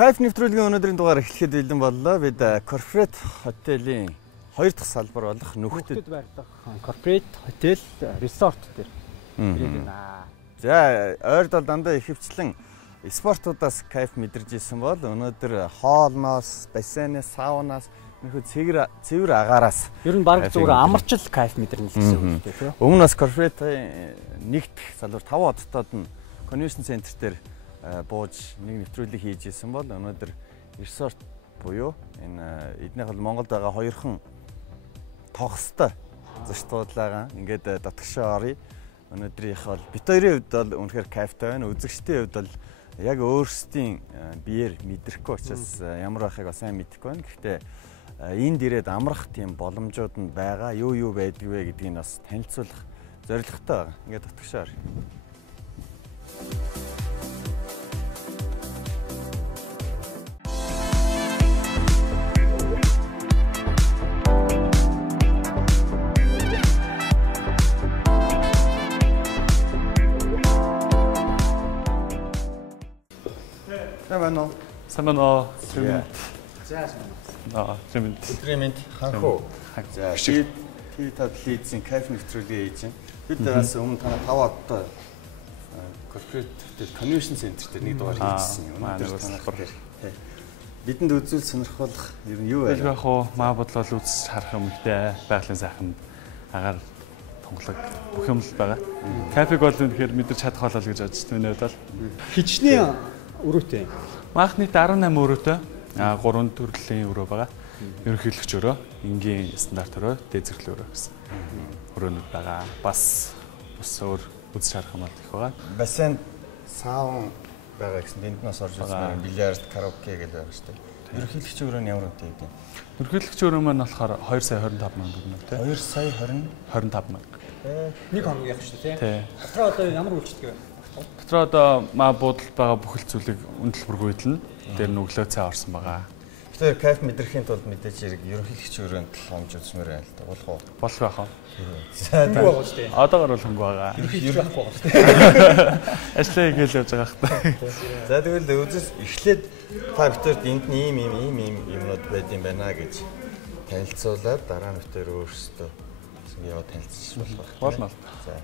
Кайф нэвтрүүлгийн өнөөдрийн дугаар эхлэхэд бэлэн боллоо. Бид Corporate Hotel-ийн 2 дахь салбар болох Нүхтэд байдаг Corporate Hotel Resort дээр ирээд байна. За, ойрд бол дандаа ихэвчлэн спортуудаас кайф мэдэрж исэн бол өнөөдөр хоолноос, бассейнээс, саунаас нөхөд цэвэр агаараас ер нь баг зүгээр амарчл кайф мэдэрнэ л гэсэн үг тийм. Өмнөөс Corporate-ийн нэг дахь салбар 5 одтод нь Convention Center дээр бууж нэг нэвтрүүлэг хийж исэн бол өнөөдөр resort буюу энэ эднийх бол Монголд байгаа хоёрхан тогстой зочдлуудаа ингээд дотгошоо оръё. Өнөөдрийнх бол бит хоёрын хувьд бол үнэхээр кайфтай байна. Үзэгчдийн хувьд бол яг өөрсдийн биеэр мэдрэхгүй учраас ямар байхыг сайн мэдэхгүй байна. Гэхдээ энд ирээд амрах тийм боломжууд нь байгаа. Юу байдгийг гэдгийг бас танилцуулах зорилготой байгаа. Ингээд дотгошоо оръё. Самано. Тримент ханхуу. За, тий таблицын кайф нэвтрүүлгээ хийж байна. Бид бас өмнө танаа 5 одтой Corporate Convention Center дээр нэг дугаар хийжсэн юм. Өнөөдөр танах дээр бидэнд үзүүл сонирхолох ер нь юу вэ? Яг хоо маа бодлол үзэж харах юмтай байгалийн сайхан агаар тонглог бүх юм л байгаа. Кафег бол үнэхээр мэдэрч чадах болол гэж бодож байна бол. Хичнээн өрөөтэй. Маах нийт 18 өрөөтэй. 3 төрлийн өрөө байгаа. Ерөнхийлөгч өрөө, энгийн стандарт өрөө, дээд зэрэглэл өрөө гэсэн өрөөнүүд байгаа. Бас өөр үзэж харах юм их байгаа. Бассейн, саун байгаа гэсэн тэнд нас орж ирсэн бильярд, караоке гэдэг байгаа шүү дээ. Ерөнхийлөгч өрөө нь ямар үнэтэй гэдэг? Ерөнхийлөгч өрөө маань болохоор 2 сая 25 мянган төгрөгтэй. 2 сая 25 мянга. Нэг хоног явах шүү дээ тий. Дотроо одоо ямар үйлчлэг вэ? Дотроо одоо маа буудалд байгаа бүхэл зүйлийг үндэл бүргүйдлэн дээр нүглөө цай орсон байгаа. Тэгэхээр кайф мэдрэхийн тулд мэдээж хэрэг ерөнхийлөгч өрөөнд хомж үзмээр байл та болох уу? Болох байх уу? За тийм байгаа шүү дээ. Одоогор бол хөнгө байгаа. Ерөнхийлөгч байхгүй байгаа шүү дээ. Ажлаа хийгээл явж байгаа хэрэг. За тэгвэл үзэж эхлээд та битэрд энд нь ийм юмнууд байд юм байна гэж танилцуулаад дараа нь битэр өөрсдөө яваа танилцчих болох байх. Болно.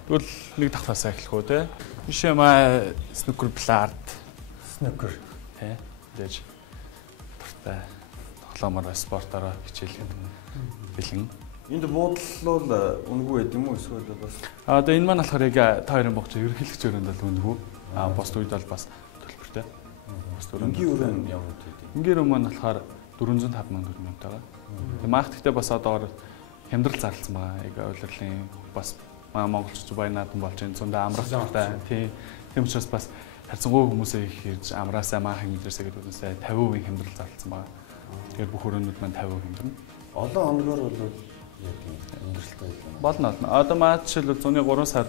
Тэгвэл нэг давхрасаа эхлэх үү те. Бишээ маа snooker billard. Snooker тий. Дэж туртай тоглоомоор спортоор хичээлгээд бэлэн. Энд буудлал бол үнэгүй байд юм уу эсвэл бас одоо энэ маань болохоор яг та хоёрын богч ерөнхийлөгч өрөөнд бол үнэгүй. Бос үед бол бас төлбөртэй. Бос энгийн өрөө нь ямар үү? Энгийн өрөө маань болохоор 405 мянган төгрөг байгаа. Тэгээ маах гэхдээ бас одоогор хямдрал зарласан байгаа. Яг улирлын бас монголчууд бай наадам болж энэ зундаа амрах талтай. Тийм учраас бас харьцангуй хүмүүсээ их ирж амраасаа маах хэмжээсээ гэдэг үгнээсээ 50% хямдрал зарласан байгаа. Тэгэхээр бүх өрөөнүүд маань 50% хямдрна. Олон хоногор бол яг хямдралтай юм. Болно. Одоо маа жишээлбэл 103 сар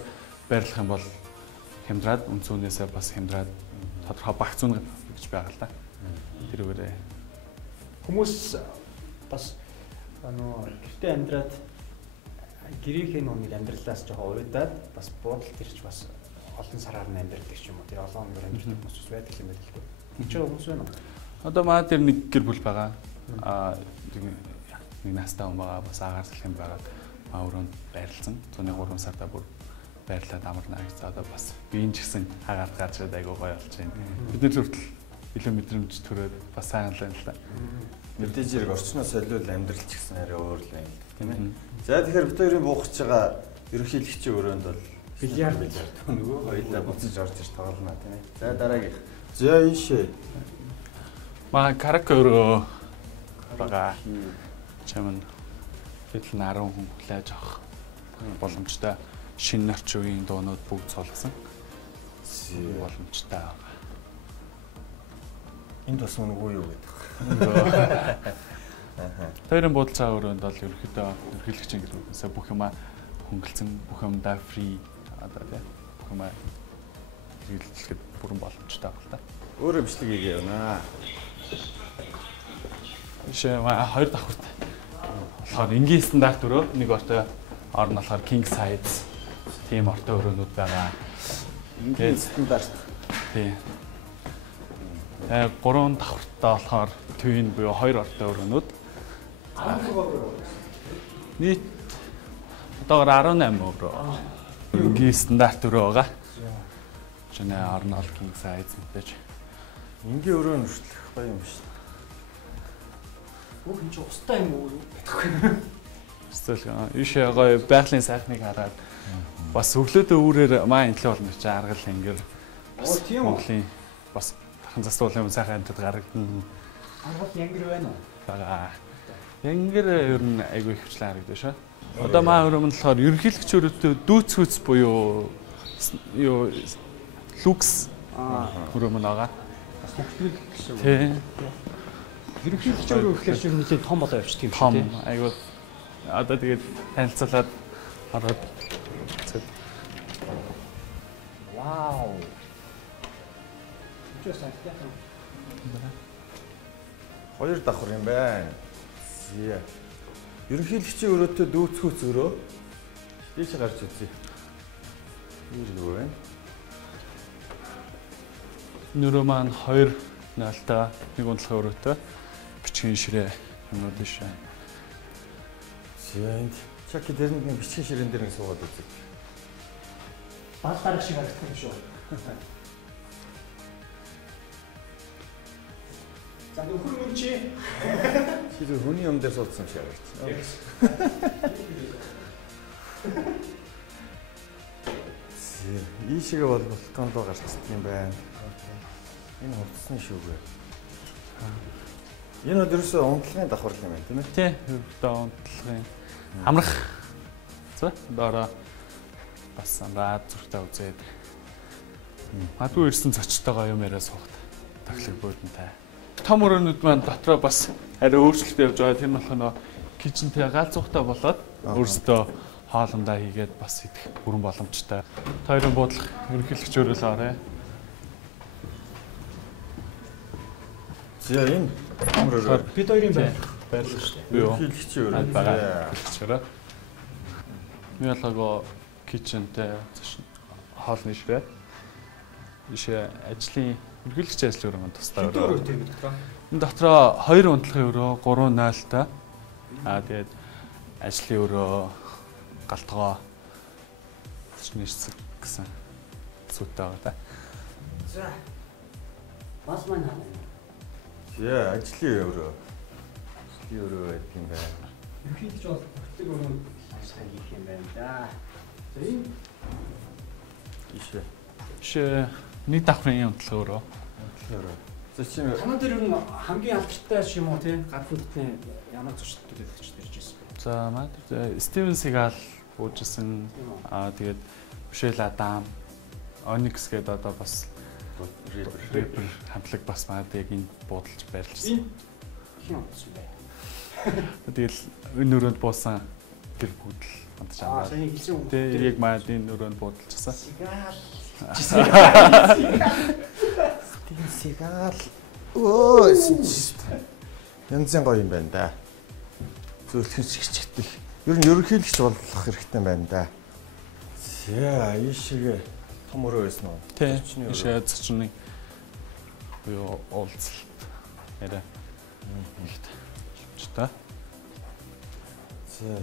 байрлах юм бол хямдраад үнцүүнээсээ бас хямдраад тодорхой багц үнэ гэж байгаа л да. Тэрүүгээрээ хүмүүс бас гэртээ амьдраад гэрийнхээ нэг амьдралаас жоохон уйдаад бас буудалд ирж бас олон сараар нь амьдардаг ч юм уу. Тэр олон хоногор амьдардаг хүмүүс байдаг юм байна л дээ. Энд ч хүмүүс байна уу? Одоо маа тэр нэг гэр бүл байгаа. Нэг настай хүн байгаа. Бас агаар салхинд байгаа. Маа өрөөнд байрлалцсан. 103 сарда бүр байрлаад амарна гэж. Одоо бас биеийн ч гэсэн агаар гарчаад айгуу гоё болж байна. Бид нар хүртэл илүү мэдрэмж төрөөд бас сайн л байна л да. Мэдээж хэрэг орчноос солиул амьдрал ч гэсэн арай өөр л юм тийм ээ. За тэгэхээр бид хоёрын буухаж байгаа ерөнхийлөгчийн өрөөнд бол бильярд нөгөө хоёулаа буцаж орж ир тоглоно тийм ээ. За дараагийнх. За ийшээ. Маа караоке өрөө байгаа. Чамд хэдл 10 хүн хүлээж авах боломжтой шинэ орчин үеийн дуунууд бүгд цугласан. Боломжтой байгаа. Энд бас нүггүй юу гэдэг. Тэрэн буудлын өрөөнд бол ерөөхдөө ерхийлэгч гэдэг үгнээсээ бүх юма хөнгөлцөн бүх юмдаа фри одоо тийм бүх юма хэрэглэхэд бүрэн боломжтой байна л да. Өөрөө бичлэг хийгээ явна. Ишээ хоёр давхартай. Тэгэхээр энгийн стандарт өрөө нэг ортой орн болохоор king size тийм ортой өрөөнүүд байгаа. Энгийн стандарт. Тийм. 3 давхартай болохоор twin буюу 2 ортой өрөөнүүд. 16 өрөө. Нийт одоогоор 18 өрөө. Ингийн стандарт өрөө байгаа. Жинэ Arnold King size мэдээж. Ингийн өрөө нь хүртэлх гоё юм шүү. Бүх энэ ч устай юм уу гэдэггүй. Эсвэл ийшээ гоё байгалийн сайхныг хараад бас өглөөдөө үүрээр маань интлээ болно гэж аргал ингээд бас Монголын бас дархан засварлын сайхан амтд гаргадана. Аргал янгэр байна уу? Бага. Янгэр ер нь айгүй хвчлэн харагдаж шүү. Одоо маа өрөөм нь болохоор ерөнхийлөгч өрөөдөө дүүцгүүц буюу юу люкс өрөөм нь байгаа. Бас хөвгөл гэсэн. Тий. Ерөнхийлөгч өрөө гэхэлэр чинь нэлээд том болоо явчихдаг юм шүү дээ. Том айгүй одоо тэгээд танилцуулаад ороод Вау. Чөөс айтсан. 2 давхар юм байна. Зээ. Ерөнхийлөгчийн өрөөтэй дүүцгүүц өрөө. Дээш гарч үзье. Юу вэ? Нөрөө маань 2 наалта нэг унтлахын өрөөтэй бичгийн ширээ юмнууд биш. Зээ. Чаки дэрнэ нэг бичгийн ширээн дээр нэг суугаад үзье. Баг дарах шиг харагдах юм шүү. За нөхөр мөн чи тэр хүний юм дээр суудсан шиг харагдсан. Ийшээгээ бол балкон руу гарчдаг юм байна. Энэ хувцсны шүүгээ. Энэ бол ерөөсөө унтлагын давхар юм байна тийм ээ? Тий, ерөөдөө унтлагын амрах. За, доороо бас амраад зүрхтээ үзээд. Магадгүй ирсэн зочтойгоо юм яриа суухад таглаг буудантай. Том өрөөнүүд маань дотроо бас арай өөрчлөлт явж байгаа. Тэр нь болох нөө кичнтэй галзуухтай болоод өөрсдөө хоолндоо хийгээд бас идэх бүрэн боломжтой. Хоёрын буудлах ерөнхийлөгч өрөөлөөрэй. За энэ өрөөлөө. бид хоёрын баярлалаа шүү дээ. Ерөнхийлөгчийн өрөө байгаа. Чараа. Мэлого кичнтэй хоолны ширээ. Ишээ ажлын ерөнхийлөгч ажил өрөө маань тусдаа өрөө. Энэ дотроо 2 унтлахын өрөө, 3 нойлтой. Тэгээд ажлын өрөө, галтгоо нэшсэг гэсэн зүйтэй байгаа да. За. Бас маань хаа. За ажлын өрөө. Ажлын өрөө байдаг юм байна. Ерөнхийдөө бол бүртлэг өрөө сайн хийх юм байна да. За энэ Ишээ нэг давхрын унтлахын өрөө. Унтлахын өрөө. За чи танаа дээр ер нь хамгийн алдартай юм уу те? Гар бүлтний ямар зуршилтууд өгч ирж байсан бэ? За маа Стивен Сигал буужсэн тэгээд Мишель Адам, Onyx гэдэг одоо бас рэпер хамтлаг бас маад яг энэ буудалж байрлажсэн. Хин утсан бай. Тэгэл энэ өрөөнд буусан тэр бүдэл хандж байгаа. Сайн хэлсэн үг. Тэг яг маад энэ өрөөнд буудалжсан. Стивен Сигал. Өө янзын гоё юм байна да. Зөвлөгчтэй. Ер нь ерөнхийлөгч болох хэрэгтэй байна да. За ийшээ том өрөө байсан уу? Тий. Ийшээ зочны буюу уулзалт яриа ихт та. За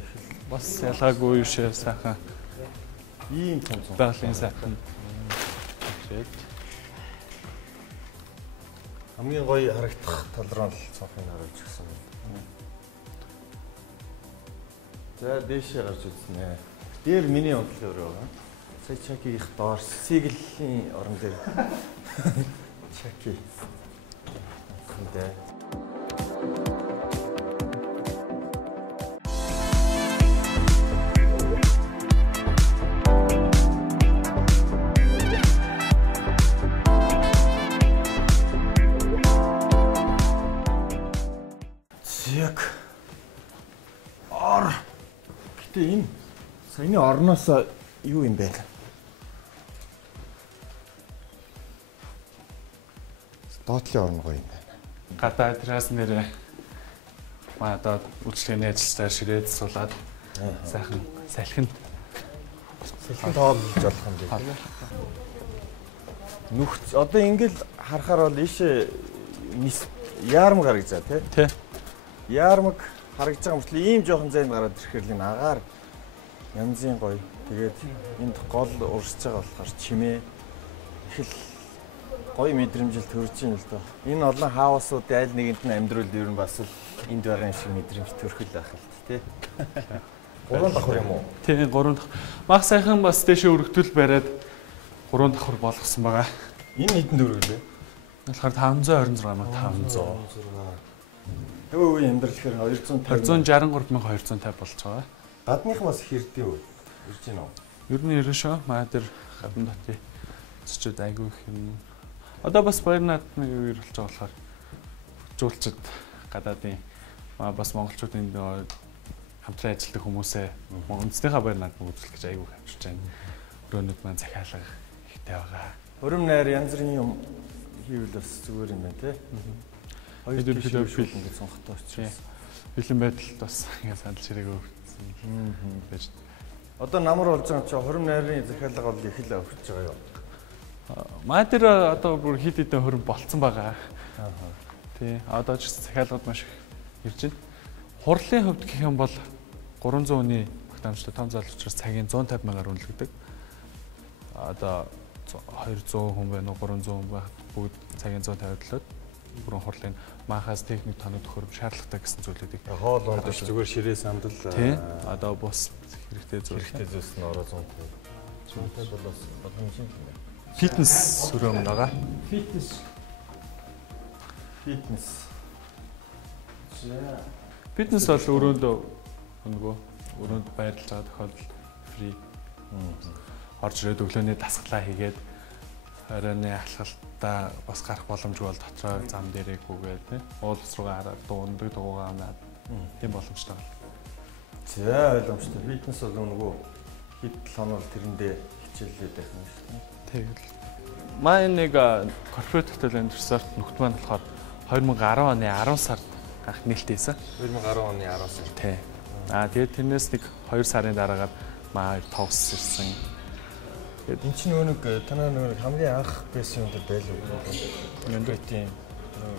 бас ялгаагүй ийшээ сайхан ийм том байгалийн сайхан. Хамгийн гоё харагдах тал руу л цонхыг харуулж гисэн. За дээшээ гарч үзнэ. Дээр миний унтлын өрөө байна. Сая чаки их доор сигэлийн орон дээр. Чаки. Тэндээ. Гэтэ энэ саяны орноос юу юм бэ? Доотлын орн гоё юм байна. Гадаа террас нэрээ одоо үйлчлэгээний ажилчдаар ширээд суулаад сайхан салхинд тоолж болох юм байна. Нүхт одоо ингээл харахаар бол ийшээ яармаг харагдаж байгаа тий. Яармаг харагдаж байгаа мөртлөө ийм жоохон зайд гараад ирэхээр л агаар янзын гоё. Тэгээд энд гол урсж байгаа болохоор чимээ их л гоё мэдрэмжил төрж ийн л доо. Энэ олон хаусуудын аль нэгэнд нь амьдрал ер нь бас л энд байгаа юм шиг мэдрэмж төрхөл байх л тий. 3 давхар юм уу? Тий, 3 давхар. Мах сайхан бас дэшээ өргөтөл бариад 3 давхар болгосон байгаа. Энэ хэдэн төгрөг лээ? Тэгэхээр 526 маа 500. Төв үе амьдрал гэхээр 263,250 болж байгаа. Гадных бас хэрдээ үү? Ирж гин үү? Ер нь ирэн шүү. Маа дээр гадна дотын цочод айгүй их юм. Одоо бас баяр наадмын үеэр болж байгаа болохоор жуулчид гадаадын бас монголчуудын хамтран ажилладаг хүмүүсээ үндэснийхээ баяр наадмыг үзүүлэх гэж айгүй хавчиж байна. Өрөөнүүд маань захиалга ихтэй байгаа. Өрөм найр янз бүрийн юм хийвэл бас зүгээр юм байна тий. Хоёр төлөв фильм гэж сонгохтой учраас. Бэлэн байдалд бас ингэ санал ширээг өгсөн. Байж. Одоо намар болж байгаа чи хором найрын захиалга бол их л өгч байгаа юу? Маа дээр одоо бүр хит хитэн хором болцсон байгаа. Тий. Одоо ч захиалгад маш их ирж байна. Хурлын хувьд гэх юм бол 300 хүний багтаамжтай том зал учраас цагийн 150 мянгаар үнэлэгдэг. Одоо 200 хүн байна уу 300 хүн байх бүгд цагийн 150 төлөөд бүрэн хурлын махаас техник тоног төхөрөм шаардлагатай гэсэн зүйлүүдийг хоол ундаж зүгээр ширээ сандал одоо бус хэрэгтэй зүйлс нь ороо 100%. Зүйтэй бол бас болгоом шиг юм байна. Фитнес өрөөм байгаа. Фитнес. Фитнес бол өрөөндөө өрөөнд байрлаж байгаа тохиолдолд фри. Орж ирээд өглөөний дасгалаа хийгээд оройны алхалтаа бас гарах боломжгүй бол дотроо зам дээрээ гүгээд тий. Уулс руугаа хараад дуундаг дуугаа аваад тийм боломжтой байна. За ойлгомжтой. Фитнес бол нөгөө хэд 7 хоног тэрэндээ хичээллээд байх юм шүү дээ. Тэгэл. Маа нэг корпоратив хотел энд resort нөхд маань болохоор 2010 оны 10 сард анх нээлттэйсэн. 2010 оны 10 сар. Тий. Тэгээд тэрнээс нэг 2 сарын дараагаар маа тогс ирсэн. Тэгээд эн чинь нэг танаа нэг хамгийн анх байсан юм дээр байлгүй. Өндөртийн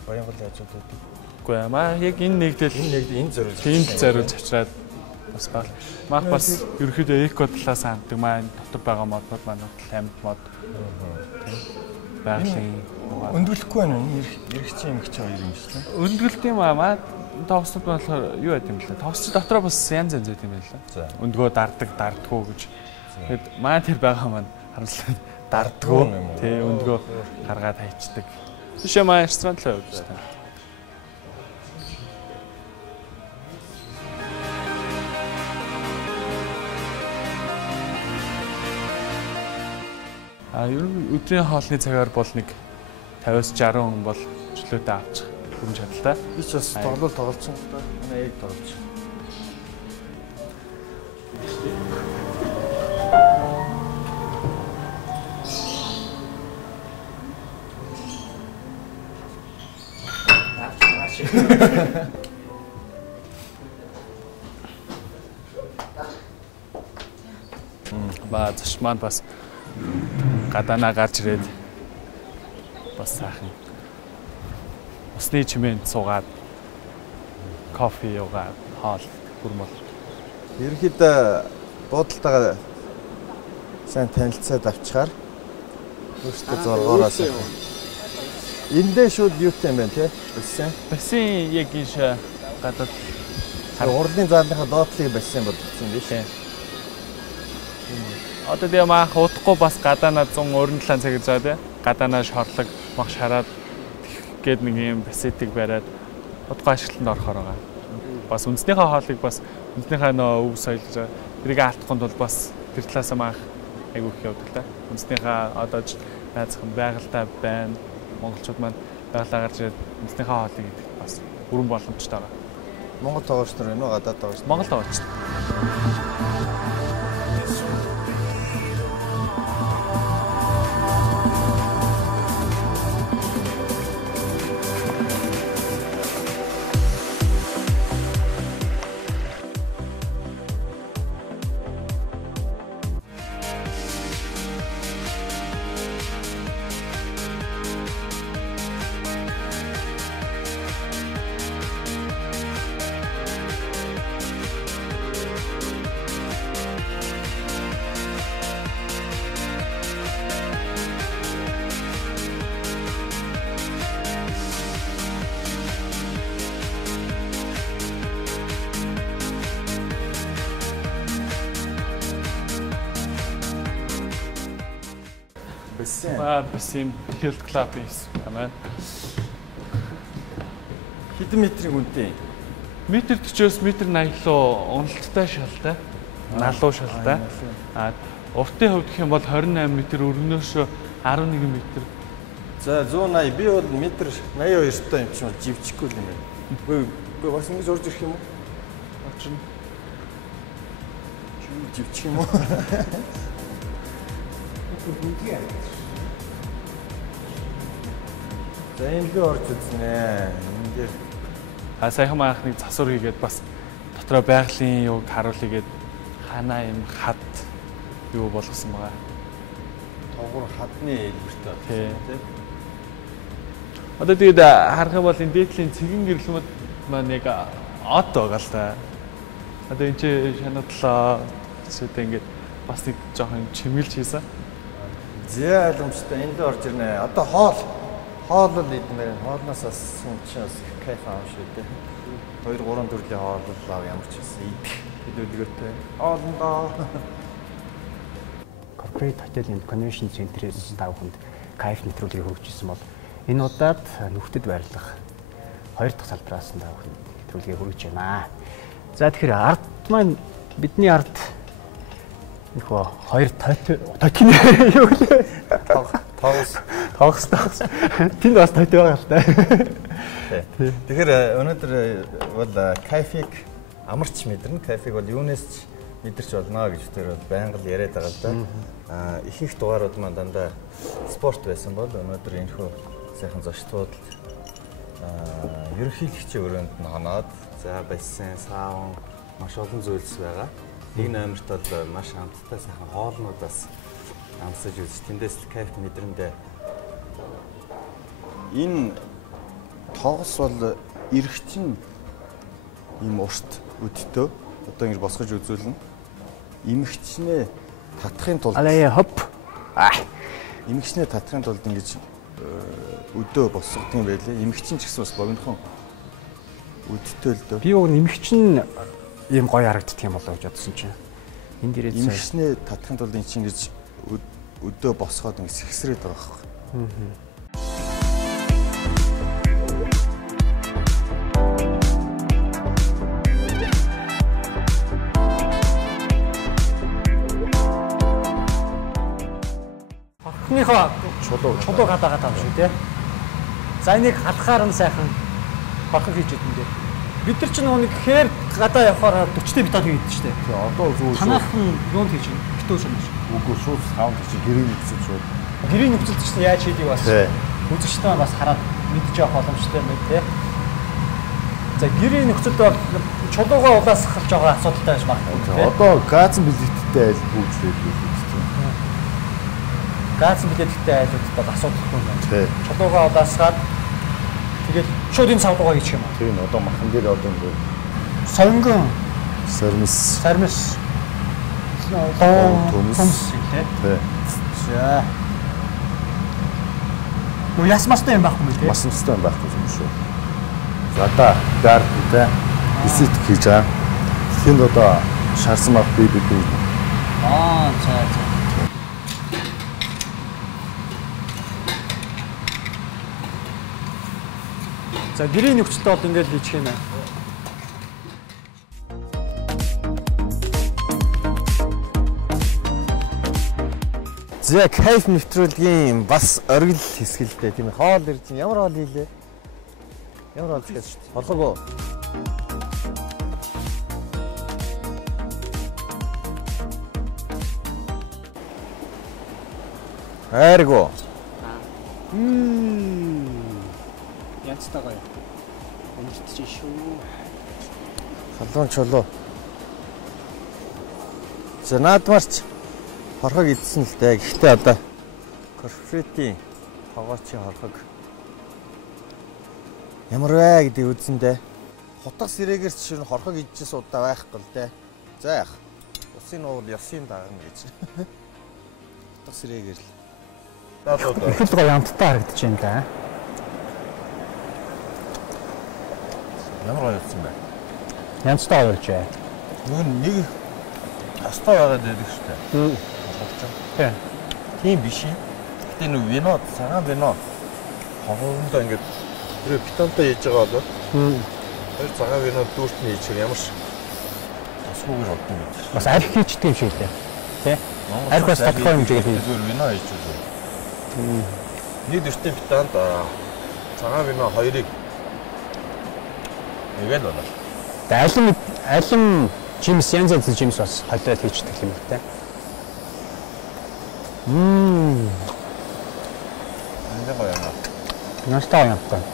Баянгол ажууд байдаг. Үгүй ээ маа яг энэ зориулж авчираад бас баг. Мах бас ерөөхдөө эко талаас ханддаг маань дотор байгаа моднууд маань амьд мод. Байгалийн өндөрлөхгүй байна уу? Ирэх чинь юм гэж хоёр юм шүү дээ. Өндөрлөлт юм аа. Тоогснууд болохоор юу байт юм бэлээ. Тоогч дотроо бас янз янз байт юм байна лээ. Өндгөө дардаггүй гэж. Тэгэд маа тэр байгаа маань харамслаа дардаггүй. Тий өндгөө гаргаад хайчдаг. Тийшээ маа ресторан л явж байна. Ер нь өдрийн хоолны цагаар бол нэг 50-60 хүн бол чөлөөтэй авчих хүм чадaltaй. Би ч бас тоглол тоглолцсон л да. Манай яг тоглож. Зоч маань бас гадаанаа гарч ирээд бас сайхан усны чимээнд суугаад кофе юугаад хоол хүрмэл. Ерөнхийдөө буудалтайгаа сайн танилцаад авчихаар өөртөө зоргоороос эндээ шууд юутай юм байна те? Бассейн. Бассейн яг ийш гадаад урлагийн заалныхаа доотлыг бассейн болгосон биш ээ. Одоо тийм мах удахгүй бас гадаанаа 127 цаг гэж байгаа тийм. Гадаанаа шорлог мах шараад гээд нэг юм бассетик бариад удахгүй ашиглалтанд орохоор байгаа. Бас үндэснийхээ хоолыг бас үндэснийхээ нөө өв соёл гэж тэрийг алдахгүй бол бас тэр талаас мах айгүй их явдаг та. Үндэснийхээ одоо найзхан байгальтай байна. Монголчууд маань байгалаа гарч ирээд үндэснийхээ хоолыг идэх бас бүрэн боломжтой байгаа. Монгол тоглогч нар байна уу? Гадаад тоглогч? Монгол тоглогч. Бас юм health club-ийн хэсэг байна. Хэдэн метрийн үнэтэй? Метр 40-оос метр 80 руу уналттай шалтай. Налуу шалтай. Уртын хувьд гэх юм бол 28 метр, өргөнөөс 11 метр. За 180 би бол метр 82 та юм чинь бол живчихгүй юм байна. Үгүй бас ингэж урж ирэх юм уу? Очно. Живчих юм уу? За энэ л орж үзнэ. Энэ дээр Саяхан маахныг засвар хийгээд бас дотроо байгалийн юуг харуулъягээд ханаа юм хад юу болгосон байгаа. тогвор хадны элбэртэй тийм. Одоо тэгээд харах юм бол энэ дээдлийн цэгэн гэрлэмүүд маань яг от байгаа л да. Одоо энэ чи шанадлаа эсвэл ингээд бас нэг жоохон чимгэлж хийсэн. зэ ойлгомжтой энэ л орж ирнэ. Одоо хоол л идмээр хоолноос ассан чинь бас кайф аав шүү дээ. 2 3 төрлийн хоол лав ямар ч байсан идэх хөдөлгөөтэй. Хоолндоо Corporate Hotel and Convention Center-ээс давханд кайф нэвтрүүлгийг хөгжүүлсэн бол энэ удаад нүхтэд байрлах 2 дахь салбараас нь давханд нэвтрүүлгийг хөргөж байна. За тэгэхээр ард маань бидний ард нөхөө 2 тотны юу гэлээ тоогс тэнд бас тоот байгаа л да. Тэгэхээр өнөөдөр бол кайфыг амарч мэдэрнэ. Кайфыг бол юунаас ч мэдэрч болно гэж тэр байнга л яриад байгаа л да. Их дугаарууд маань дандаа спорт байсан бол өнөөдөр энэхүү сайхан зочдууд ерөнхийлөгчийн өрөөнд нь хоноод за бассейн, саун маш олон зүйлс байгаа. Нэг номерт бол маш амттай сайхан хоолнуудаас амсаж үзэж тэндээс кайф мэдрэндээ энэ тоогос бол эргчин ийм урт өдтөө одоо ингэж босгож үзүүлнэ. Имэгчнээ татахын тулд имэгчнээ татахын тулд ингэж өдөө босгодог юм байлээ. Имэгчин ч гэсэн бас богинохон өдтөө л дөө. Би уг нэмэгчин ийм гоё харагддаг юм болоо гэж бодсон чинь. Энд дээрээ имэгчнээ татахын тулд энэ чинь ингэж өдөө босгоод ингэ сэгсрээд байгаа байхгүй. Хохныхоо чулуу гадаа юм шүү тий. За энийг халахаар нь сайхан хохог хийж идэв дээ. Бид нар ч нэг хээр гадаа явахаар 40-тэй битад хийдэг шүү дээ. Тэгээ одоо зөв танаахан юунд хийж байна? Битүү санаж. Үгүй шууд саунд чи гэрээ нэгсэн шууд. Гэрээ нөхцөлд чинь яаж хийдийг бас үзэгчтэй бас хараад мэдчих явах боломжтой юм байна тий. За гэрээ нөхцөлд бол чулуугаа улаасгах жоохон асуудалтай байж магадгүй тий. Одоо газын билеттэй айл бүгдлээд үү. Газын билеттэй айлууд бол асуудалгүй юм байна. Тий. Чулуугаа улаасгаад тэгээд шууд энэ савдуугаа хийчих юм аа. Тийм одоо махан дээр одоо ингэ сонгон сармис томс тий. За. Ну ясмастай юм байхгүй мэл тий. Масмастай юм байхгүй юм шүү. За та гардтай визит хийж байгаа. Тэнд одоо шаарсан мах бий. За. За гэрээ нөхцөлтэй бол ингээд хийчих юм аа. За кайф нэвтрүүлгийн бас оргил хэсгэлтэй тийм хоол ирж ямар хоол хийлээ? Ямар хоол гэж борлого уу? Хайргоо. Янцтай гоё. Амжилттай шүү. Халуун чулуу. За наадмарч хорхог идсэн л дээ. Гэхдээ одоо корпоративын тоогоочийн хорхог ямар вэ гэдэг үзэндээ хутга сэрээгээр чинь хорхог идчихсэн удаа байхгүй л дээ. За яах. Усын уул ёсын дагна гэж. Хутга сэрээгээр л. Их л гоё амттай харагдаж байна да. Ямар гоё болсон бэ? Янцтай гоё болж байна. Нэг тастай байгаад байдаг шүү дээ. Тийм биш юм. Гэтэ энэ вино, цагаан вино хоорондоо ингээд тэр питантай хийж байгаа болоод тэр цагаан вино дүүрт нь хийчихэр ямар ч тосгүйгээр одно гэж. Бас арх хийчдэг юм шиг лээ. Тэ? Арх бас тодорхой хэмжээгээр хийж. Зүгээр вино хийж үү. Нэг дөртийн питанд цагаан вино хоёрыг нэгээд байна. Тэгээ алим жимс янз янзын жимс бас холиод хийчдэг юм байна. Энд гоё яана. Настай юм байна.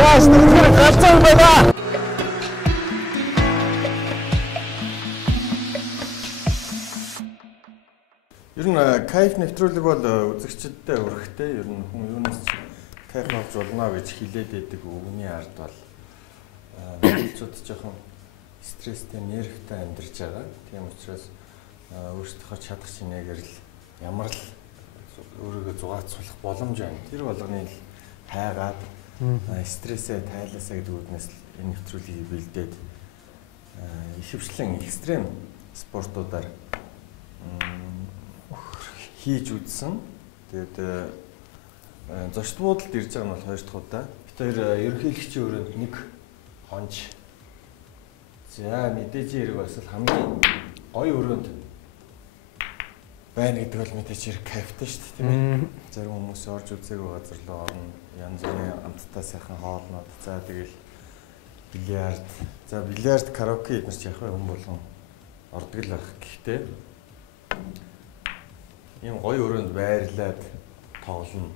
Яаш тэр галзуу байна. Ер нь кайф нэвтрүүлэг бол үзэгчдэдээ өрхтэй. Ер нь хүн юунаас ч кайф авч болно гэж хэлээд байдаг үгний ард бол залуучууд жоохон стресстэй, нервтэй амьдарч байгаа. Тийм учраас өөрсдийнхөө чадах чинээгээр л ямар л өөрийгөө зугаацуулах боломж байна. Тэр болгоныг хайгаад стрессээ тайлаасаа гэдэг үгнээс энэ нэвтрүүлгийг бэлдээд ихэвчлэн экстрем спортуудаар хийж үзсэн. Тэгээд зочд буудалд ирж байгаа нь бол 2 дахь удаа. Бид хоёр ерөнхийлөгчийн өрөөнд нэг хонж. За мэдээж хэрэг бас хамгийн гоё өрөөнд байна гэдэг бол мэдээж хэрэг кайфтай шүү дээ, тийм ээ. Зарим хүмүүс орж үзээгүй газар руу орно. Янз бүрийн амттай сайхан хоолнууд. За тэгэл бильярд. За бильярд, караоке эднэр ч яг хүн болгон ордог л байх. Гэхдээ ийм гоё өрөөнд байрлаад тоглоно.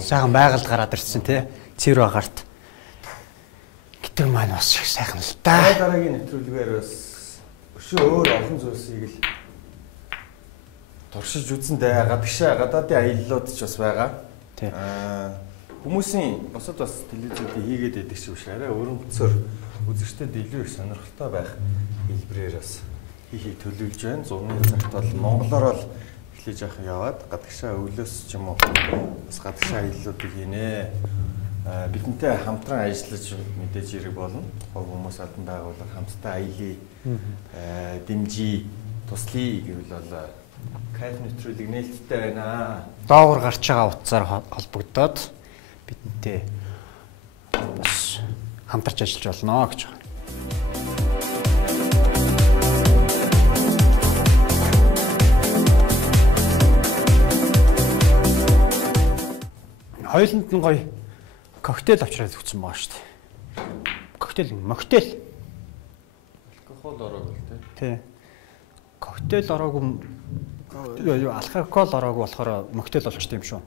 Сайхан байгальд гараад ирсэн тий. Цэвэр агарт. Гэтэр маань бас их сайхан л да. Дараагийн нэвтрүүлгээр бас өшөө өөр олон зүйлсийг л туршиж үзэндээ гадагшаа гадаадын аяллууд ч бас байгаа. Тий. Хүмүүсийн босод бас телевизүүдийг хийгээд байдаг шиг биш арай өрөмцөөр үзэгчдэд илүү их сонирхолтой байх хэлбэрээр бас хийхийг төлөвлөж байна. Зурны цагт бол монголоор л эхлэж яваад гадагшаа өвлөөс ч юм уу бас гадагшаа аяллуудыг хийнэ. Бидэнтэй хамтран ажиллаж мэдээж хэрэг болно. Хов хүмүүс албан байгууллага хамтдаа аялье, дэмжиж, туслая гэвэл бол кайф нэвтрүүлэг нээлттэй байна. Доогуур гарч байгаа утсаар холбогдоод бидэнтэй бас хамтарч ажиллаж болно гэж байна. Хоёуланд нь гоё коктейл авчраад өгсөн баа шүү дээ. Коктейл, моктейл. Алкогол ороогүй л тий. Коктейл ороогүй алкогол ороогүй болохоор моктейл болчтой юм шүү.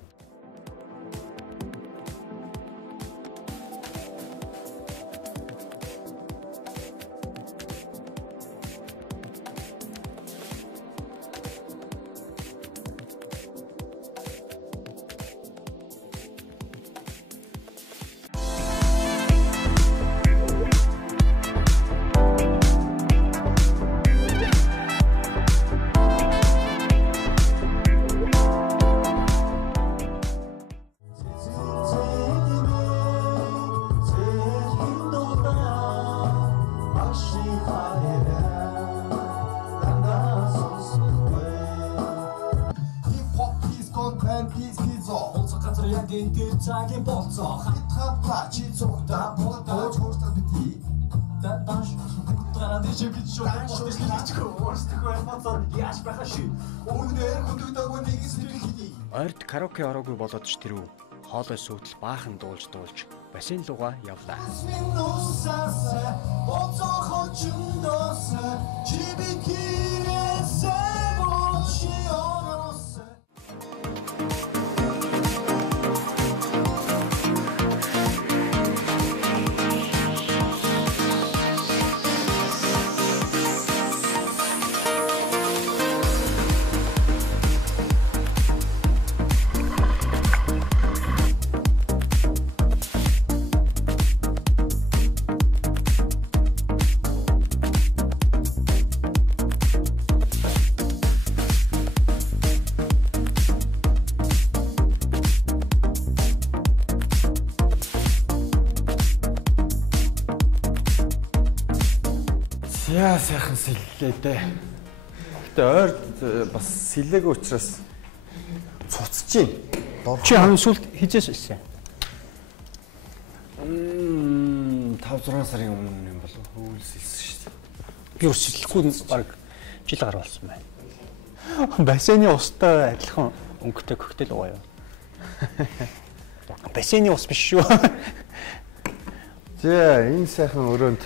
цагийн болцоо хатхапа чи цогта бодож хууртал бити даташ гараад ичиг гэж шууд өөрсдөө эмоцоор яаш байхаа ши өгнөр хөндөгдөг нэг сэтгэл хий Ойрд караоке ороогүй болоод ч тэрүү хоолой сүйтэл баахан дуулж бассейн руугаа явлаа. Яа сайхан сэллээ дээ. Гэтэ ойр бас сэлээгүй учраас цуцж байна. Чи хамгийн сүүлд хизээс ирсэн? 5-6 сарын өмнө юм болов уу? Хөвөлс илсэн шүү дээ. Би ус сэлэхгүй баг жил гаруй болсон байна. Бассейны устай адилхан өнгөтэй коктейл уугаа юу? Бассейны ус биш шүү. За энэ сайхан өрөөнд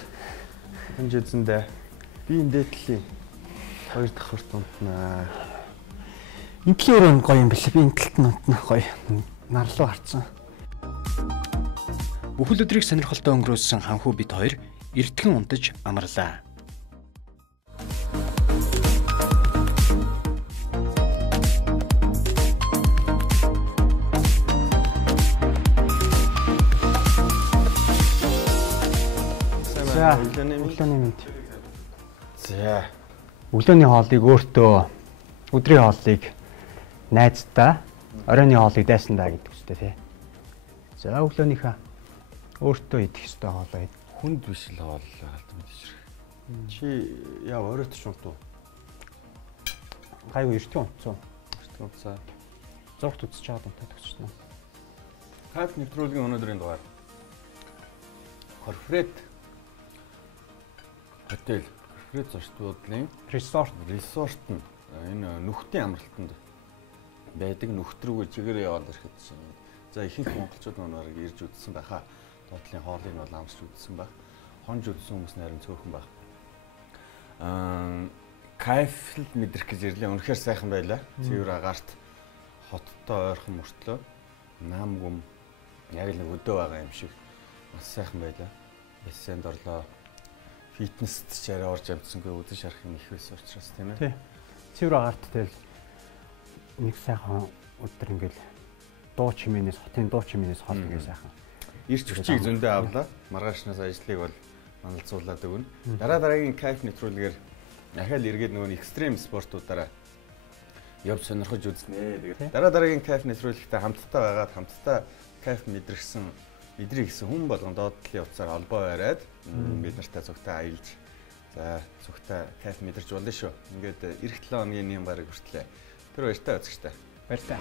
ханж үзэндээ би энэ дээдлийн 2 дахь хүрт унтнаа. Энэ талын өрөөнд гоё юм бэлээ. Би энэ талд нь унтна гоё. Нарлуу харцсан. Бүхэл өдрийг сонирхолтой өнгөрөөсөн ханхүү бид хоёр эртхэн унтаж амарлаа. За, өглөөний мэд. За, өглөөний хоолыг өөртөө, өдрийн хоолыг найздаа, оройн хоолыг дайсандаа гэдэг үстэй тий. За, өглөөнийхөө өөртөө идэх ёстой хоолоо ид. хүнд биш л хоол алдсан гэж хэрэг. Чи яа оройт шунт уу? Гайгүй эртхэн унтсан. Эртхэн унтсаа. Зургт үзэж чаад унтаад өгчихсөн. Кайф нэвтрүүлгийн өнөөдрийн дугаар. Корпорат хотел, корпорат зочдлын Resort нь энэ нүхтийн амралтанд байдаг нүхт рүүгээ чигээрээ яваад ирэхэд чинь. За ихэнх монголчууд манайг ирж үзсэн байхаа. Доотлын хоолыг бол амсч үзсэн байх. Хонж үзсэн хүмүүс нарийн цөөхөн байх. Кайф л мэдрэх гэж ирлээ. Үнэхээр сайхан байлаа. Цэвэр агаарт хоттой ойрхон мөртлөө нам гүм яг л нэг өдөө байгаа юм шиг бас сайхан байлаа. Бассейнд орлоо. Фитнест ч арай орж амжсангүй үдэн шарахын их байсан учраас тийм ээ. Тий. Цэвэр агаарт тэл нэг сайхан өдөр ингээл дуу чимээнээс хотын дуу чимээнээс хол ингээ сайхан. Ирч хүчийг зөндөө авлаа. Маргаашнаас ажлыг бол маналцуулаад өгнө. Дараагийн кайф нэвтрүүлгээр дахиад эргээд нөгөө экстрим спортуудаараа явж сонирхож үзнэ. Тэгээд дараагийн кайф нэвтрүүлэгтээ хамтдаа байгаад хамтдаа кайф мэдрэгсэн эдрийг гэсэн хүн болгон доотлын утсаар холбоо бариад бид нартай зүгтээ аялж за зүгтээ кайф мэдэрч болно шүү. Ингээд эх 7 хоногийн нэм бараг хүртлээ. Тэр баяртай үзэгчтэй. Баяртай.